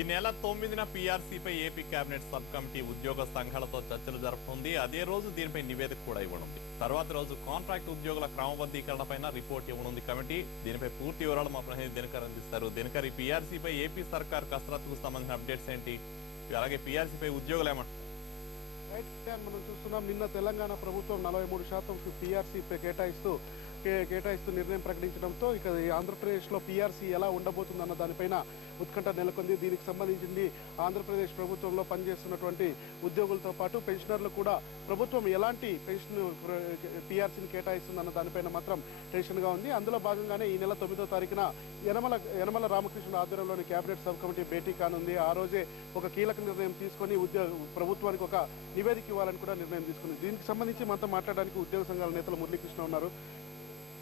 ఈ నెల 9న పీఆర్సీపై AP cabinet sub committee ఉద్యోగ సంఘాలతో చర్చలు జరుపుతుంది. అదే రోజు దీనిపై నివేదిక కూడా ఇవ్వనుంది. తర్వాత రోజు కాంట్రాక్ట్ ఉద్యోగుల క్రమబద్ధీకరణపై రిపోర్ట్ ఇవ్వనుంది కమిటీ. దీనిపై పూర్తి వివరాలు మా ప్రతినిధి దినకర్ అందిస్తారు. దినకర్, ఈ పీఆర్సీపై ఏపీ సర్కార్ కసరత్తుకు సంబంధించిన అప్డేట్స్ ఏంటి? అలాగే పీఆర్సీపై ఉద్యోగులు ఏమంటారు? మనం చూస్తున్నాం, నిన్న తెలంగాణ ప్రభుత్వం 43% పీఆర్సీ కేటాయిస్తూ నిర్ణయం ప్రకటించడంతో ఇక ఆంధ్రప్రదేశ్లో పీఆర్సీ ఎలా ఉండబోతుందన్న దానిపైన ఉత్కంఠ నెలకొంది. దీనికి సంబంధించింది ఆంధ్రప్రదేశ్ ప్రభుత్వంలో పనిచేస్తున్నటువంటి ఉద్యోగులతో పాటు పెన్షనర్లు కూడా ప్రభుత్వం ఎలాంటి పెన్షన్ పీఆర్సీని కేటాయిస్తుందన్న దానిపైన మాత్రం టెన్షన్గా ఉంది. అందులో భాగంగానే ఈ నెల 9వ తారీఖున యనమల రామకృష్ణ ఆధ్వర్యంలోని కేబినెట్ సబ్ కమిటీ భేటీ కానుంది. ఆ రోజే ఒక కీలక నిర్ణయం తీసుకొని ప్రభుత్వానికి ఒక నివేదిక ఇవ్వాలని కూడా నిర్ణయం తీసుకుంది. దీనికి సంబంధించి మనతో మాట్లాడడానికి ఉద్యోగ సంఘాల నేతలు మురళీకృష్ణ ఉన్నారు.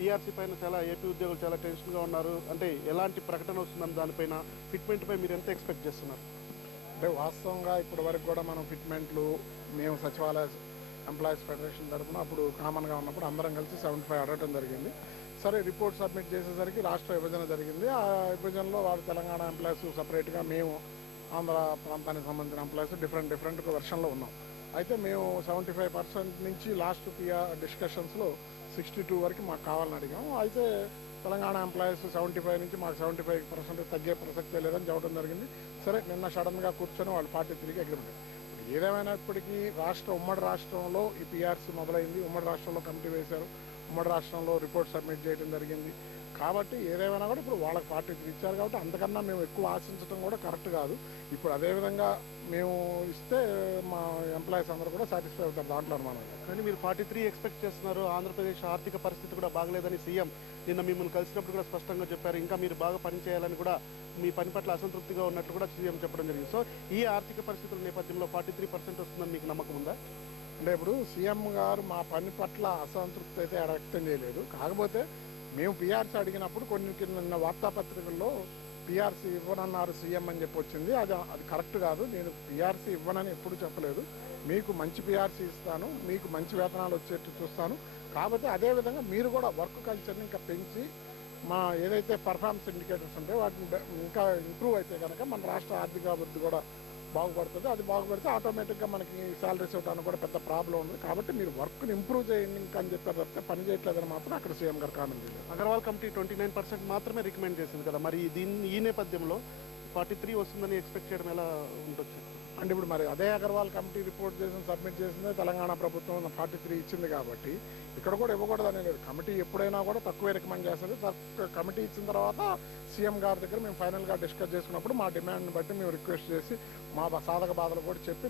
పీఆర్సీ పైన ఏపీ ఉద్యోగులు చాలా టెన్షన్గా ఉన్నారు. అంటే ఎలాంటి ప్రకటన వస్తుందని దానిపైన ఫిట్మెంట్ పై మీరు ఎంత ఎక్స్పెక్ట్ చేస్తున్నారు? అంటే వాస్తవంగా ఇప్పటి వరకు కూడా మనం ఫిట్మెంట్లు మేము సచివాలయ ఎంప్లాయీస్ ఫెడరేషన్ తరఫున అప్పుడు కామన్గా ఉన్నప్పుడు అందరం కలిసి 75 అడగటం జరిగింది. సరే, రిపోర్ట్ సబ్మిట్ చేసేసరికి రాష్ట్ర విభజన జరిగింది. ఆ విభజనలో వాడు తెలంగాణ ఎంప్లాయీస్ సపరేట్గా, మేము ఆంధ్ర ప్రాంతానికి సంబంధించిన ఎంప్లాయీస్ డిఫరెంట్ వెర్షన్లో ఉన్నాం. అయితే మేము 75% నుంచి లాస్ట్ డిస్కషన్స్లో 62 వరకు మాకు కావాలని అడిగాము. అయితే తెలంగాణ ఎంప్లాయీస్ 75 నుంచి మాకు 75% తగ్గే ప్రసక్తే లేదని చెప్పడం జరిగింది. సరే, నిన్న సడన్గా కూర్చొని వాళ్ళు 43కి అగ్రిమెంట్. ఏదేమైనప్పటికీ ఉమ్మడి రాష్ట్రంలో ఈ పీఆర్సీ మొదలైంది. ఉమ్మడి రాష్ట్రంలో కమిటీ వేశారు. ఉమ్మడి రాష్ట్రంలో రిపోర్ట్ సబ్మిట్ చేయడం జరిగింది. కాబట్టి ఏదేమైనా కూడా ఇప్పుడు వాళ్ళకి 43 ఇచ్చారు. కాబట్టి అంతకన్నా మేము ఎక్కువ ఆశించడం కూడా కరెక్ట్ కాదు. ఇప్పుడు అదేవిధంగా మేము ఇస్తే మా ఎంప్లాయీస్ అందరూ కూడా సాటిస్ఫై అవుతారు దాంట్లో అనుమానం. కానీ మీరు 43 ఎక్స్పెక్ట్ చేస్తున్నారు. ఆంధ్రప్రదేశ్ ఆర్థిక పరిస్థితి కూడా బాగలేదని సీఎం నిన్న మిమ్మల్ని కలిసినప్పుడు కూడా స్పష్టంగా చెప్పారు. ఇంకా మీరు బాగా పనిచేయాలని కూడా, మీ పని పట్ల అసంతృప్తిగా ఉన్నట్లు కూడా సీఎం చెప్పడం జరిగింది. సో ఈ ఆర్థిక పరిస్థితుల నేపథ్యంలో 43% వస్తుందని మీకు నమ్మకం ఉందా? అంటే ఇప్పుడు సీఎం గారు మా పని పట్ల అసంతృప్తి అయితే వ్యక్తం చేయలేదు. కాకపోతే మేము పీఆర్సీ అడిగినప్పుడు నిన్న వార్తాపత్రికల్లో పీఆర్సీ ఇవ్వనన్నారు సీఎం అని చెప్పి వచ్చింది. అది కరెక్ట్ కాదు. నేను పీఆర్సీ ఇవ్వనని ఎప్పుడు చెప్పలేదు. మీకు మంచి పీఆర్సీ ఇస్తాను, మీకు మంచి వేతనాలు వచ్చేట్టు చూస్తాను. కాబట్టి అదేవిధంగా మీరు కూడా వర్క్ కల్చర్ని ఇంకా పెంచి మా ఏదైతే పర్ఫార్మెన్స్ ఇండికేటర్స్ ఉంటాయో వాటిని ఇంకా ఇంప్రూవ్ అయితే కనుక మన రాష్ట్ర ఆర్థిక అభివృద్ధి కూడా బాగుపడుతుంది. అది బాగుపడితే ఆటోమేటిక్గా మనకి శాలరీస్ ఇవ్వడానికి కూడా పెద్ద ప్రాబ్లం ఉంది. కాబట్టి మీరు వర్క్ని ఇంప్రూవ్ చేయండి ఇంకా అని చెప్పారు తప్పితే పని చేయట్లేదని మాత్రం అక్కడ సీఎం గారు కామెంట్ చేశారు. అగర్వాల్ కమిటీ 29% మాత్రమే రికమెండ్ చేసింది కదా, మరి ఈ నేపథ్యంలో 43 వస్తుందని ఎక్స్పెక్ట్ చేయడం ఎలా ఉండొచ్చు? అంటే ఇప్పుడు మరి అదే అగర్వాల్ కమిటీ రిపోర్ట్ చేసి సబ్మిట్ చేసిందే తెలంగాణ ప్రభుత్వం 43 ఇచ్చింది. కాబట్టి ఇక్కడ కూడా ఇవ్వకూడదని లేదు. కమిటీ ఎప్పుడైనా కూడా తక్కువే రికమెండ్ చేస్తుంది. కమిటీ ఇచ్చిన తర్వాత సీఎం గారి దగ్గర మేము ఫైనల్గా డిస్కస్ చేసుకున్నప్పుడు మా డిమాండ్ని బట్టి మేము రిక్వెస్ట్ చేసి మా సాధక బాధలు కూడా చెప్పి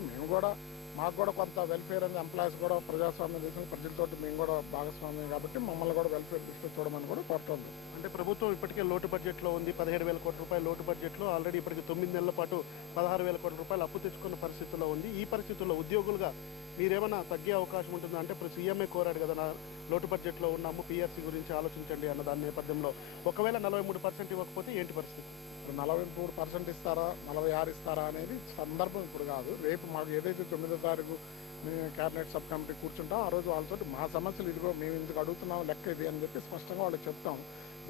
మాకు కూడా కొంత వెల్ఫేర్ అనేది ఎంప్లాయీస్ కూడా ప్రజాస్వామ్యం దేశం ప్రజలతో మేము కూడా భాగస్వామ్యం కాబట్టి మమ్మల్ని కూడా వెల్ఫేర్ దృష్టిలో చూడమని కూడా కోరుతుంది. అంటే ప్రభుత్వం ఇప్పటికే లోటు బడ్జెట్లో ఉంది. 17,000 కోట్ల రూపాయల లోటు బడ్జెట్లో ఆల్రెడీ ఇప్పటికి 9 నెలల పాటు 16,000 కోట్ల రూపాయలు అప్పు తెచ్చుకున్న పరిస్థితుల్లో ఉంది. ఈ పరిస్థితుల్లో ఉద్యోగులుగా మీరేమైనా తగ్గే అవకాశం ఉంటుందా? అంటే ఇప్పుడు సీఎంఏ కోరాడు కదా, లోటు బడ్జెట్లో ఉన్నాము, పీఆర్సీ గురించి ఆలోచించండి అన్న దాని నేపథ్యంలో ఒకవేళ 43% ఇవ్వకపోతే ఏంటి పరిస్థితి? 43% ఇస్తారా, 46 ఇస్తారా అనేది సందర్భం ఇప్పుడు కాదు. రేపు మాకు ఏదైతే 9వ తారీఖు క్యాబినెట్ సబ్ కమిటీ కూర్చుంటాం, ఆ రోజు వాళ్ళతో మా సమస్యలు ఇదిగో మేము ఇందుకు అడుగుతున్నాం, లెక్క ఇది అని చెప్పి స్పష్టంగా వాళ్ళకి చెప్తాం.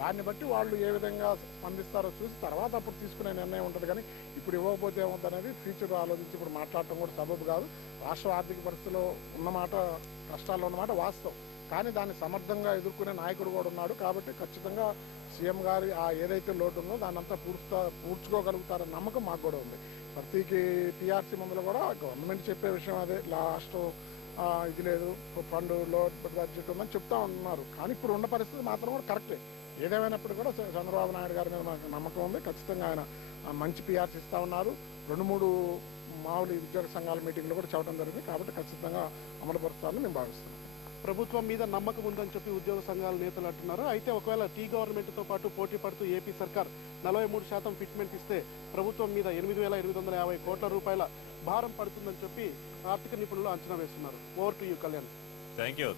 దాన్ని బట్టి వాళ్ళు ఏ విధంగా స్పందిస్తారో చూసి తర్వాత అప్పుడు తీసుకునే నిర్ణయం ఉంటుంది. కానీ ఇప్పుడు ఇవ్వకపోతే ఏమవుతుంది అనేది ఫ్యూచర్ ఆలోచించి ఇప్పుడు మాట్లాడటం కూడా సబబు కాదు. రాష్ట్ర ఆర్థిక పరిస్థితిలో ఉన్నమాట, కష్టాల్లో ఉన్నమాట వాస్తవం. కానీ దాన్ని సమర్థంగా ఎదుర్కొనే నాయకుడు కూడా ఉన్నాడు. కాబట్టి ఖచ్చితంగా సీఎం గారి ఏదైతే లోటు ఉందో దాన్ని అంతా పూడ్చుకోగలుగుతారన్న నమ్మకం మాకు కూడా ఉంది. ప్రతికి పీఆర్సీ ముందులో కూడా గవర్నమెంట్ చెప్పే విషయం అదే, లాస్ట్ ఇది లేదు, ఫండ్ లో బడ్జెట్ ఉందని చెప్తా ఉన్నారు. కానీ ఇప్పుడు ఉన్న పరిస్థితి మాత్రం కూడా కరెక్టే. ఏదేమైనప్పుడు కూడా చంద్రబాబు నాయుడు గారి మీద మాకు నమ్మకం ఉంది. ఖచ్చితంగా ఆయన మంచి పీఆర్సీ ఇస్తా ఉన్నారు. 2-3 మామూలు ఉద్యోగ సంఘాల మీటింగ్లో కూడా చెప్పడం జరిగింది. కాబట్టి ఖచ్చితంగా అమలుపరుస్తారని మేము భావిస్తున్నాం. ప్రభుత్వం మీద నమ్మకం ఉందని చెప్పి ఉద్యోగ సంఘాల నేతలు అంటున్నారు. అయితే ఒకవేళ టీ గవర్నమెంట్తో పాటు పోటీ పడుతూ ఏపీ సర్కార్ 43% ఫిట్మెంట్ ఇస్తే ప్రభుత్వం మీద 8,850 కోట్ల రూపాయల భారం పడుతుందని చెప్పి ఆర్థిక నిపుణులు అంచనా వేస్తున్నారు. Over to you, Kalyan. Thank you.